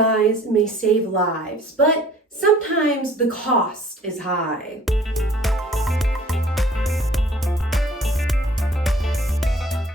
thighs may save lives, but sometimes the cost is high.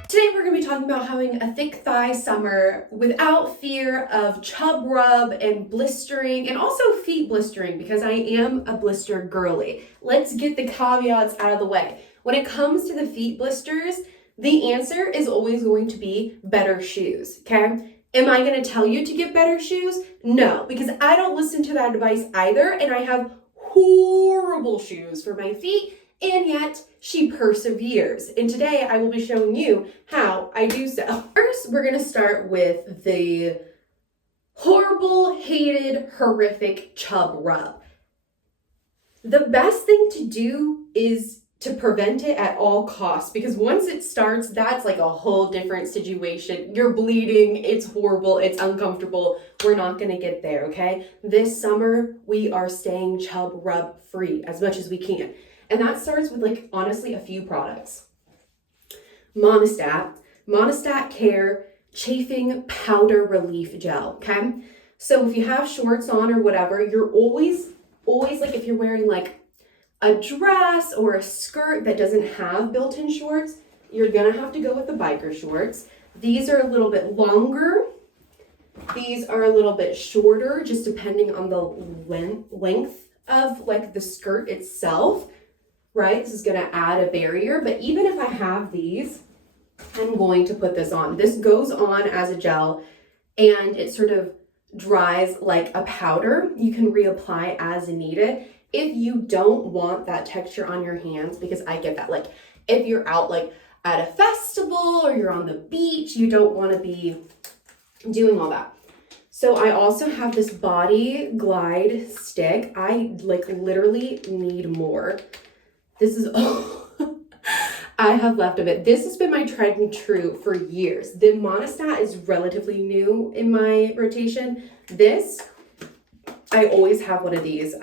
Today we're going to be talking about having a thick thigh summer without fear of chub rub and blistering, and also feet blistering, because I am a blister girly. Let's get the caveats out of the way. When it comes to the feet blisters, the answer is always going to be better shoes, okay? Am I going to tell you to get better shoes? No, because I don't listen to that advice either, and I have horrible shoes for my feet, and yet she perseveres. And today I will be showing you how I do so. First, we're going to start with the horrible, hated, horrific chub rub. The best thing to do is to prevent it at all costs, because once it starts, that's like a whole different situation. You're bleeding, it's horrible, it's uncomfortable. We're not gonna get there, okay? This summer, we are staying chub rub free as much as we can. And that starts with, like, honestly, a few products. Monistat Care Chafing Powder Relief Gel, okay? So if you have shorts on or whatever, you're always like, if you're wearing like a dress or a skirt that doesn't have built-in shorts, you're gonna have to go with the biker shorts. These are a little bit longer. These are a little bit shorter, just depending on the length of like the skirt itself, right? This is gonna add a barrier, but even if I have these, I'm going to put this on. This goes on as a gel and it sort of dries like a powder. You can reapply as needed. If you don't want that texture on your hands, because I get that, like if you're out like at a festival or you're on the beach, you don't want to be doing all that. So I also have this Body Glide stick. I like literally need more. This is all I have left of it. This has been my tried and true for years. The Monistat is relatively new in my rotation. This, I always have one of these.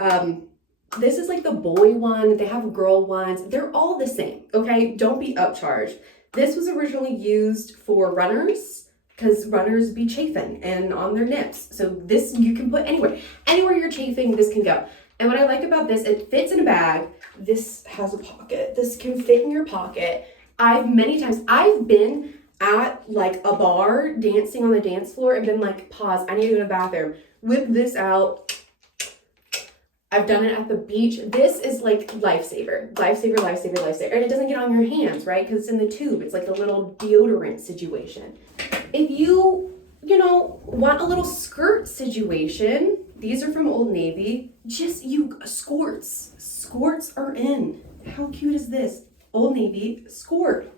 This is like the boy one. They have girl ones. They're all the same, okay? Don't be upcharged. This was originally used for runners because runners be chafing and on their nips. So this you can put anywhere. Anywhere you're chafing, this can go. And what I like about this, it fits in a bag. This has a pocket. This can fit in your pocket. Many times I've been at like a bar dancing on the dance floor and been like, pause, I need to go to the bathroom. Whip this out. I've done it at the beach. This is like lifesaver. Lifesaver, lifesaver, lifesaver. And it doesn't get on your hands, right? Because it's in the tube. It's like a little deodorant situation. If you want a little skirt situation, these are from Old Navy. Just skirts. Skirts are in. How cute is this? Old Navy skirt.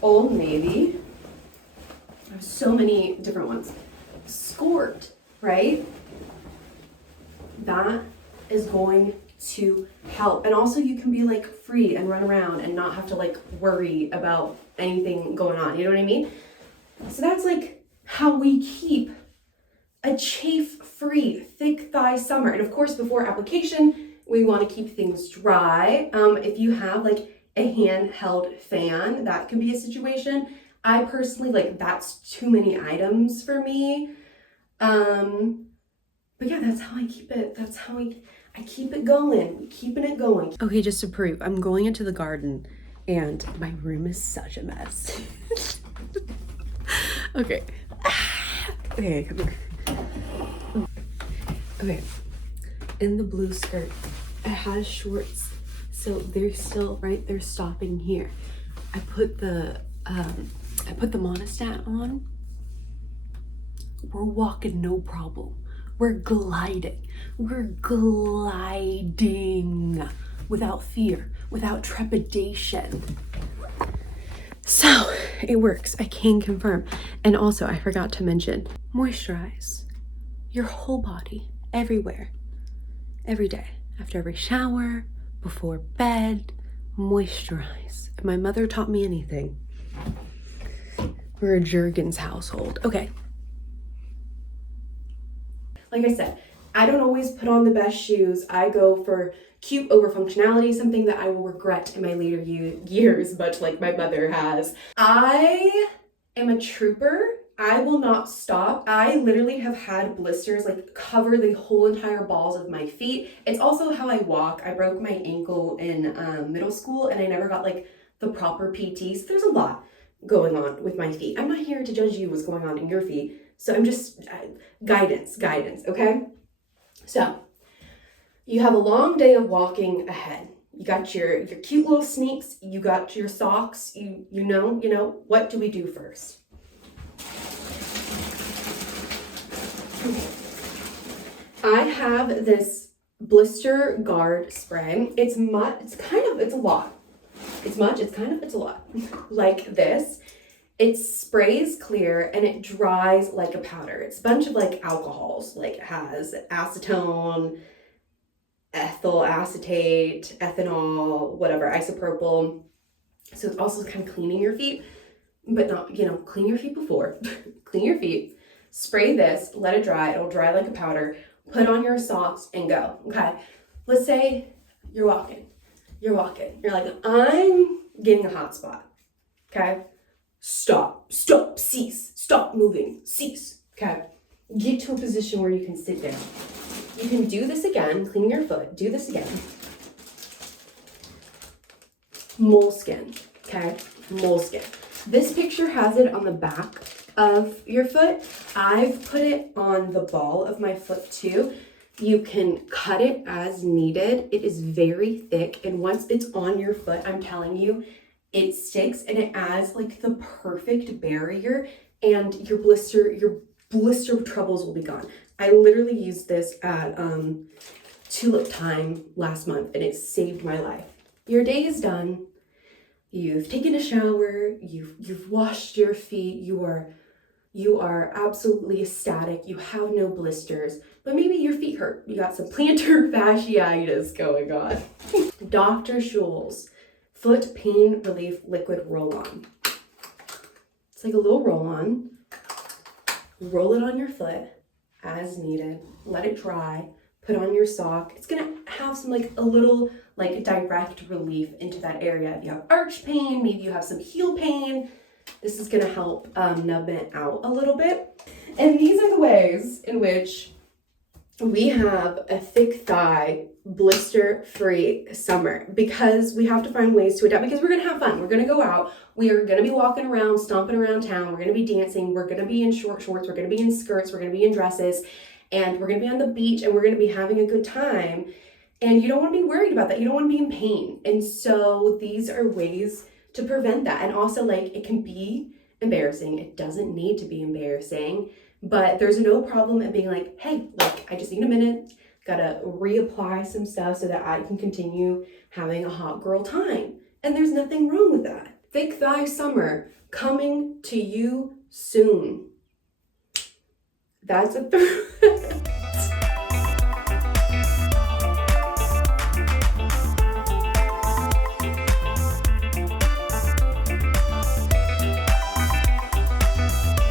Old Navy. I have so many different ones. Skirt, right? That is going to help. And also you can be like free and run around and not have to like worry about anything going on. You know what I mean? So that's like how we keep a chafe-free, thick thigh summer. And of course, before application, we want to keep things dry. If you have like a handheld fan, that can be a situation. I personally, like, that's too many items for me. But yeah, that's how I keep it. That's how I keep it going, keeping it going. Okay, just to prove, I'm going into the garden and my room is such a mess. Okay. Okay, come here. Okay, in the blue skirt, it has shorts, so they're still right. They're stopping here. I put the Monistat on. We're walking no problem. We're gliding. We're gliding without fear, without trepidation. So it works. I can confirm. And also, I forgot to mention, moisturize your whole body, everywhere, every day, after every shower, before bed. Moisturize. If my mother taught me anything, we're a Jergens household. Okay. Like I said, I don't always put on the best shoes. I go for cute over functionality, something that I will regret in my later years, much like my mother has. I am a trooper. I will not stop. I literally have had blisters like cover the whole entire balls of my feet. It's also how I walk. I broke my ankle in middle school and I never got like the proper PT. So there's a lot going on with my feet. I'm not here to judge you what's going on in your feet. So I'm just guidance, okay? So you have a long day of walking ahead. You got your cute little sneaks, you got your socks, you know, what do we do first? I have this blister guard spray. It's a lot. It's a lot. Like this. It sprays clear and it dries like a powder. It's a bunch of like alcohols, like it has acetone, ethyl acetate, ethanol, whatever, isopropyl. So it's also kind of cleaning your feet, but not, clean your feet before. Clean your feet, spray this, let it dry. It'll dry like a powder. Put on your socks and go. Okay. Let's say you're walking. You're like, I'm getting a hot spot. Okay. Stop, cease, stop moving, cease. Okay. Get to a position where you can sit down. You can do this again, clean your foot, do this again. Moleskin, okay? Moleskin. This picture has it on the back of your foot. I've put it on the ball of my foot too. You can cut it as needed. It is very thick, and once it's on your foot, I'm telling you, it sticks and it adds like the perfect barrier, and your blister troubles will be gone. I literally used this at Tulip Time last month and it saved my life. Your day is done. You've taken a shower, you've washed your feet, you are absolutely ecstatic, you have no blisters, but maybe your feet hurt. You got some plantar fasciitis going on. Dr. Scholl's Foot Pain Relief Liquid Roll-On. It's like a little roll-on. Roll it on your foot as needed. Let it dry. Put on your sock. It's gonna have some a little direct relief into that area. If you have arch pain, maybe you have some heel pain, this is gonna help numb it out a little bit. And these are the ways in which we have a thick thigh, blister-free summer, because we have to find ways to adapt, because we're gonna have fun. We're gonna go out. We are gonna be walking around, stomping around town. We're gonna be dancing. We're gonna be in short shorts. We're gonna be in skirts. We're gonna be in dresses, and we're gonna be on the beach, and we're gonna be having a good time. And you don't wanna be worried about that. You don't wanna be in pain. And so these are ways to prevent that. And also, it can be embarrassing. It doesn't need to be embarrassing. But there's no problem in being like, hey, I just need a minute, gotta reapply some stuff so that I can continue having a hot girl time. And there's nothing wrong with that. Thick thigh summer coming to you soon. That's a